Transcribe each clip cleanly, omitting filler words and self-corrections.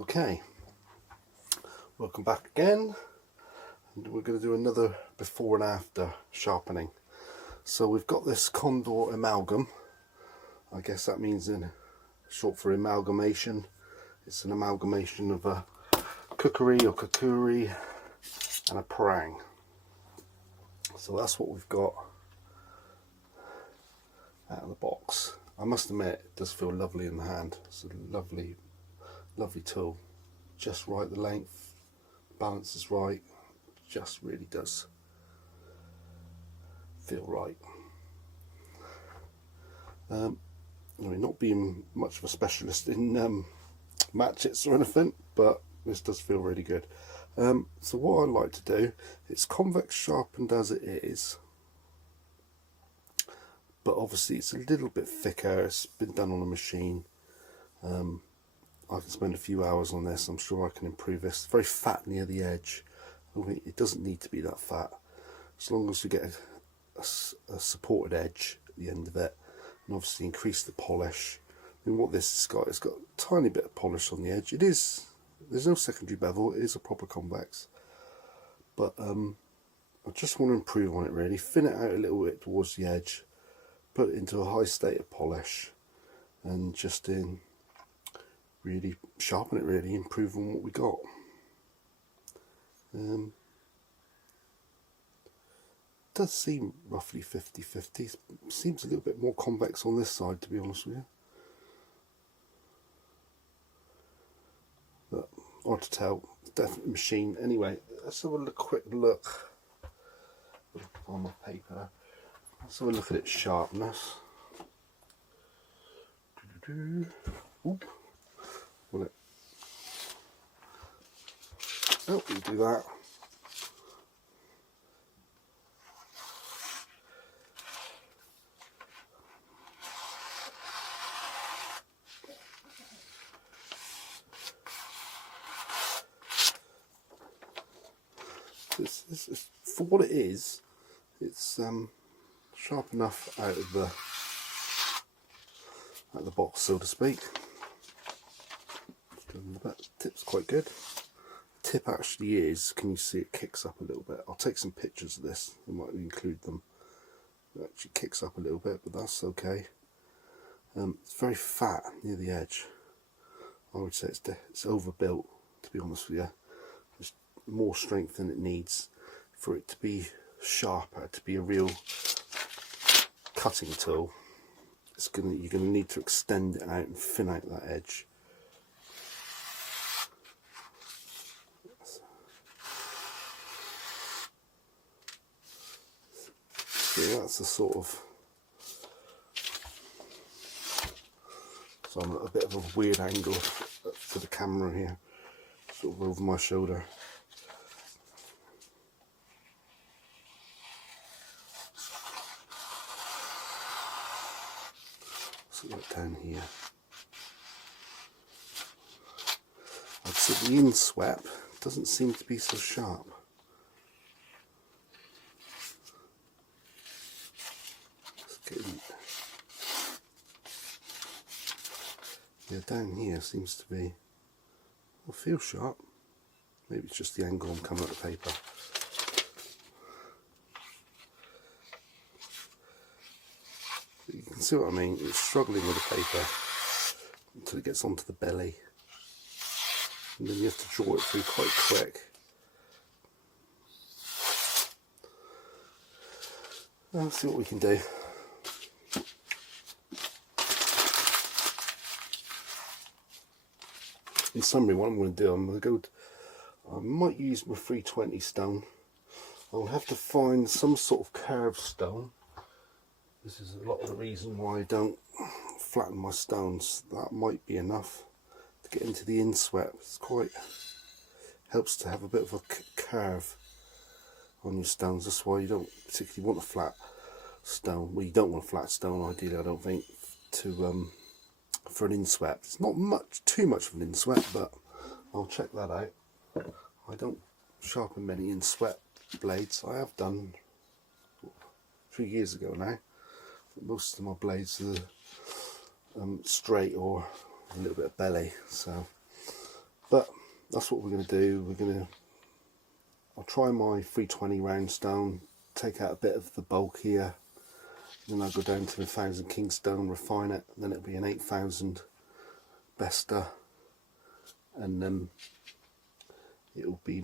Okay, welcome back again, and we're going to do another before and after sharpening. So we've got this Condor Amalgam. I guess that means in short for amalgamation. It's an amalgamation of a kukri or kukuri and a parang. So that's what we've got out of the box. I must admit, it does feel lovely in the hand. It's a lovely tool. Just right, the length, balance is right, just really does feel right. Not being much of a specialist in matchets or anything, but this does feel really good. So what I like to do, it's convex sharpened as it is, but obviously it's a little bit thicker. It's been done on a machine. I can spend a few hours on this. I'm sure I can improve this. It's very fat near the edge. It doesn't need to be that fat, as long as you get a supported edge at the end of it, and obviously increase the polish. I mean, what this has got, it's got a tiny bit of polish on the edge. There's no secondary bevel. It is a proper convex, but I just want to improve on it really. Thin it out a little bit towards the edge, put it into a high state of polish, and just really sharpen it, really improve on what we got. Does seem roughly 50-50. Seems a little bit more convex on this side, to be honest with you, but hard to tell. It's definitely a machine. Anyway, let's have a quick look on my paper. Let's have a look at its sharpness. Oop. Will it? Oh, we'll do that. This is, for what it is, it's sharp enough out of the box, so to speak. That tip's quite good. Tip actually is, can you see it kicks up a little bit? I'll take some pictures of this, I might include them. It actually kicks up a little bit, but that's okay. It's very fat near the edge. I would say it's overbuilt, to be honest with you. There's more strength than it needs for it to be sharper, to be a real cutting tool. You're going to need to extend it out and thin out that edge. So that's the sort of, so I'm at a bit of a weird angle for the camera here, sort of over my shoulder. So right down here. I'd say the inswept doesn't seem to be so sharp. Yeah, down here seems to be, I feel sharp. Maybe it's just the angle I'm coming at the paper. But you can see what I mean. It's struggling with the paper until it gets onto the belly, and then you have to draw it through quite quick. Let's see what we can do. In summary, what I'm going to do, I might use my 320 stone. I'll have to find some sort of curved stone. This is a lot of the reason why I don't flatten my stones. That might be enough to get into the inswept. It's quite, helps to have a bit of a curve on your stones. That's why you don't particularly want a flat stone. Well, you don't want a flat stone ideally, I don't think, for an inswept. It's not too much of an inswept, but I'll check that out. I don't sharpen many inswept blades. I have done 3 years ago now. Most of my blades are straight or a little bit of belly, so But that's what we're going to do. I'll try my 320 round stone, take out a bit of the bulk here, then I'll go down to 1000 Kingstone, refine it, then it'll be an 8000 Besta, and then it'll be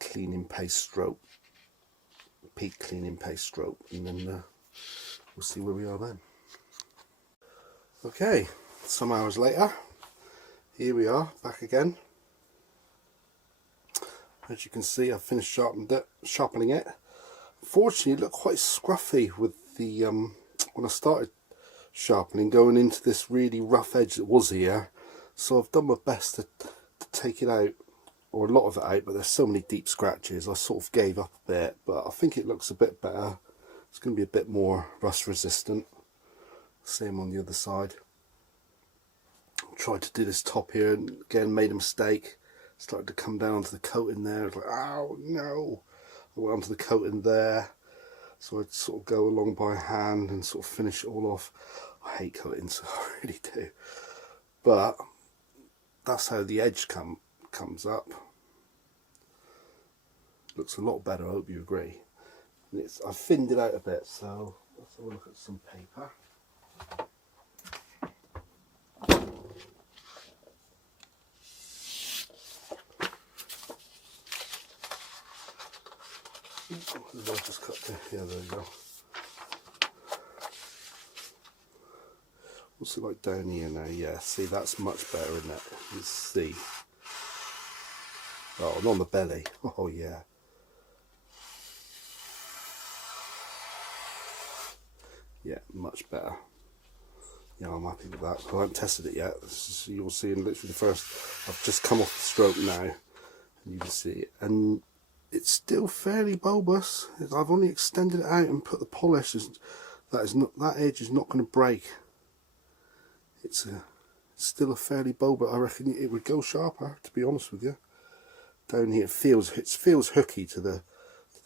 cleaning paste stroke, peak cleaning paste stroke, and then we'll see where we are then. Okay, some hours later, here we are back again. As you can see, I've finished sharpening it. Fortunately, it looked quite scruffy with the when I started sharpening, going into this really rough edge that was here. So I've done my best to take it out, or a lot of it out, but there's so many deep scratches I sort of gave up a bit, but I think it looks a bit better. It's going to be a bit more rust resistant. Same on the other side. Tried to do this top here and again made a mistake. Started to come down onto the coating there. I was like, oh no! I went onto the coating there, so I'd sort of go along by hand and sort of finish it all off. I hate coatings, I really do. But that's how the edge comes up. Looks a lot better, I hope you agree. And I've thinned it out a bit, so let's have a look at some paper. I'll just cut the, yeah, there you go. What's it like down here now? Yeah, see, that's much better, isn't it? You see. Oh, and on the belly. Oh, yeah. Yeah, much better. Yeah, I'm happy with that. I haven't tested it yet. You'll see in literally the first. I've just come off the stroke now, and you can see it. And it's still fairly bulbous. I've only extended it out and put the polish. That edge is not going to break. It's still a fairly bulbous. I reckon it would go sharper, to be honest with you. Down here, it feels hooky to the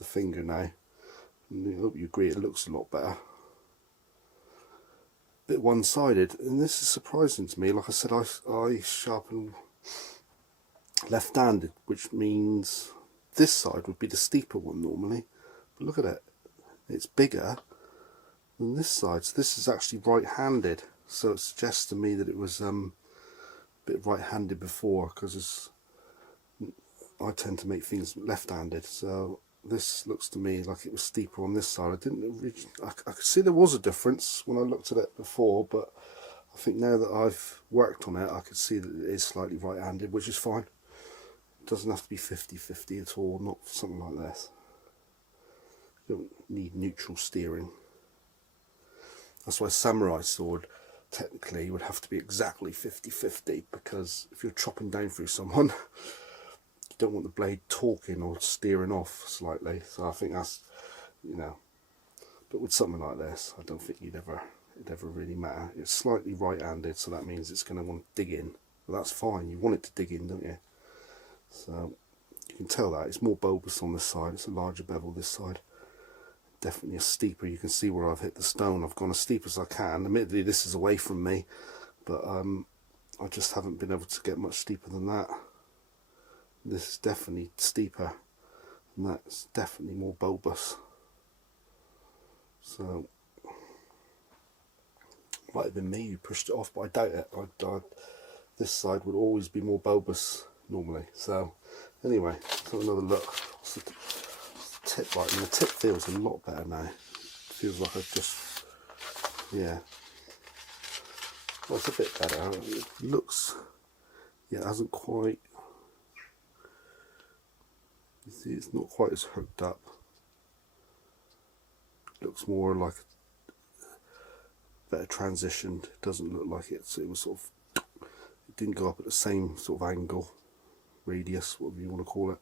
finger now. And I hope you agree. It looks a lot better. Bit one-sided, and this is surprising to me. Like I said, I sharpen left-handed, which means this side would be the steeper one normally, but look at it, it's bigger than this side. So this is actually right-handed, so it suggests to me that it was a bit right-handed before, because I tend to make things left-handed. So this looks to me like it was steeper on this side. I could see there was a difference when I looked at it before, but I think now that I've worked on it, I could see that it is slightly right-handed, which is fine. Doesn't have to be 50-50 at all, not something like this. You don't need neutral steering. That's why samurai sword technically would have to be exactly 50-50, because if you're chopping down through someone, you don't want the blade torquing or steering off slightly. So I think that's, you know, but with something like this, I don't think it'd ever really matter. It's slightly right-handed, so that means it's going to want to dig in. But that's fine, you want it to dig in, don't you? So you can tell that it's more bulbous on this side. It's a larger bevel this side. Definitely a steeper. You can see where I've hit the stone. I've gone as steep as I can. Admittedly, this is away from me, but I just haven't been able to get much steeper than that. This is definitely steeper, and that's definitely more bulbous. So might have been me who pushed it off, but I doubt it. This side would always be more bulbous normally. So anyway, let's have another look. What's the tip like? And the tip feels a lot better now. It feels like I've just, yeah, well, it's a bit better. It looks, yeah, it hasn't quite, you see, it's not quite as hooked up. It looks more like better transitioned. It doesn't look like it was sort of, it didn't go up at the same sort of angle, radius, whatever you want to call it.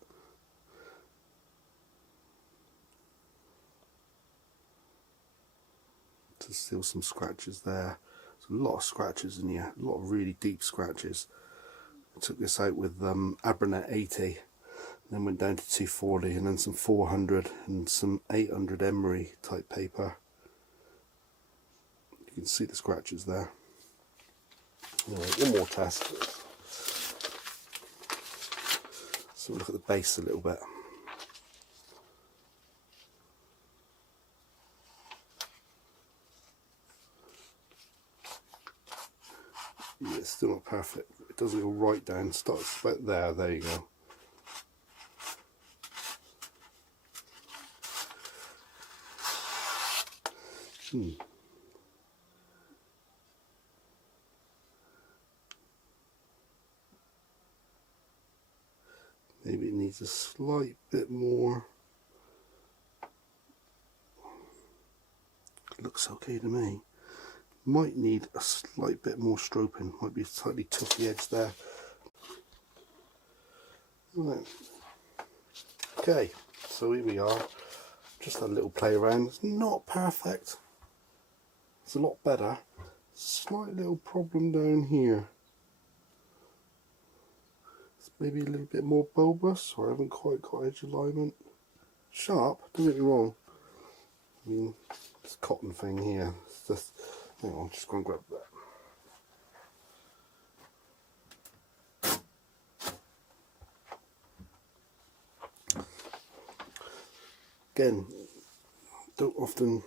There's still some scratches there. There's a lot of scratches in here, a lot of really deep scratches. I took this out with Abranet 80, then went down to 240, and then some 400 and some 800 emery type paper. You can see the scratches there. Anyway, one more test. So we'll look at the base a little bit. Yeah, it's still not perfect. It doesn't go right down. Starts about there. There you go. Maybe it needs a slight bit more. It looks okay to me. Might need a slight bit more stropping. Might be slightly tough the edge there. Right. Okay, so here we are. Just a little play around. It's not perfect. It's a lot better. Slight little problem down here. It's maybe a little bit more bulbous, or I haven't quite got edge alignment. Sharp, don't get me wrong. I mean, this cotton thing here. It's just, hang on, just go and grab that. Again, don't often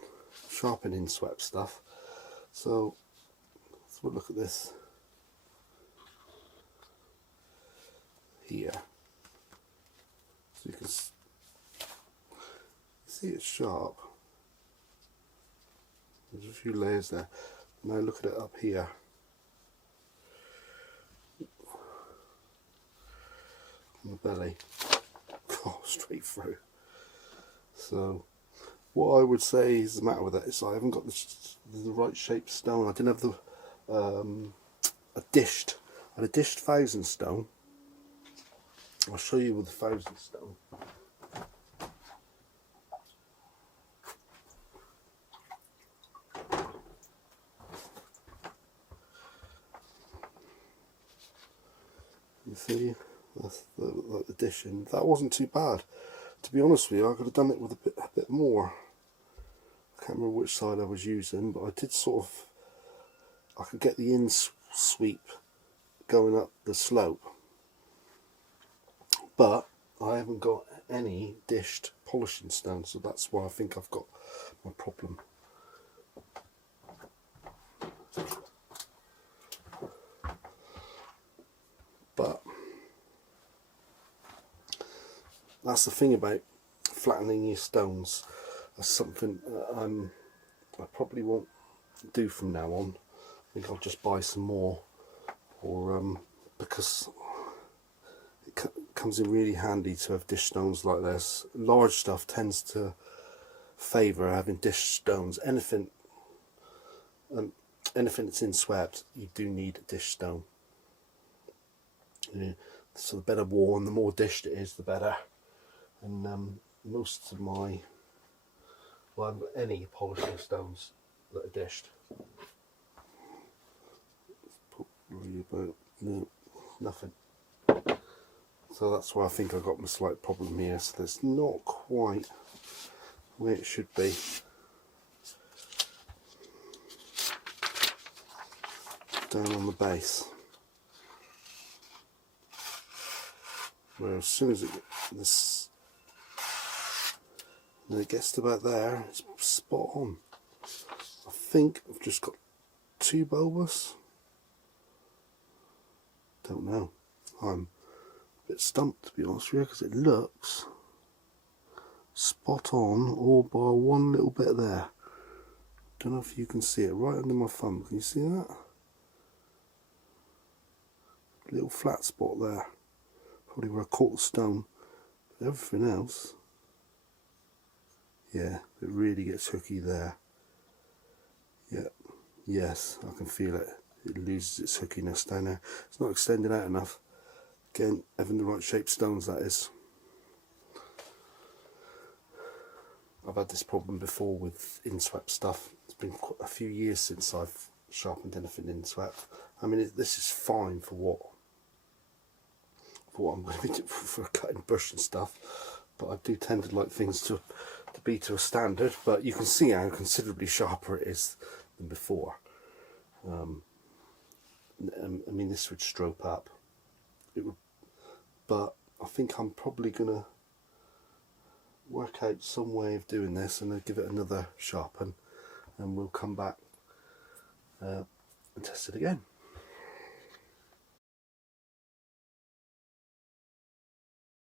sharpen inswept stuff, so let's have a look at this here. So you can see it's sharp. There's a few layers there. Now look at it up here. On the belly. Oh, straight through. So what I would say is the matter with it is I haven't got the right shaped stone. I didn't have the I had a dished 1000 stone. I'll show you with the 1000 stone. You see, that's the dish, and that wasn't too bad. To be honest with you, I could have done it with a bit more. I can't remember which side I was using, but I did sort of, I could get the sweep going up the slope, but I haven't got any dished polishing stone, so that's why I think I've got my problem. But that's the thing about flattening your stones. That's something I probably won't do from now on. I think I'll just buy some more, or because it comes in really handy to have dish stones like this. Large stuff tends to favour having dish stones. Anything that's inswept, you do need a dish stone. Yeah. So the better worn, the more dished it is, the better. And most of my, well, I haven't got any polishing stones that are dished. Probably about nothing. So that's why I think I've got my slight problem here. So that's not quite where it should be. Down on the base. Where as soon as when it gets to about there, it's spot on. I think I've just got too bulbous. Don't know. I'm a bit stumped, to be honest with you, because it looks spot on, all by one little bit there. Don't know if you can see it right under my thumb. Can you see that? Little flat spot there. Probably where I caught the stone. But everything else, yeah, it really gets hooky there. Yeah, yes, I can feel it. It loses its hookiness down there. It's not extended out enough. Again, having the right shaped stones, that is. I've had this problem before with inswept stuff. It's been quite a few years since I've sharpened anything inswept. I mean, this is fine for what I'm going to be doing for cutting bush and stuff, but I do tend to like things to be to a standard. But you can see how considerably sharper it is than before. I mean, this would strope up. It would, but I think I'm probably going to work out some way of doing this and I'll give it another sharpen, and we'll come back and test it again.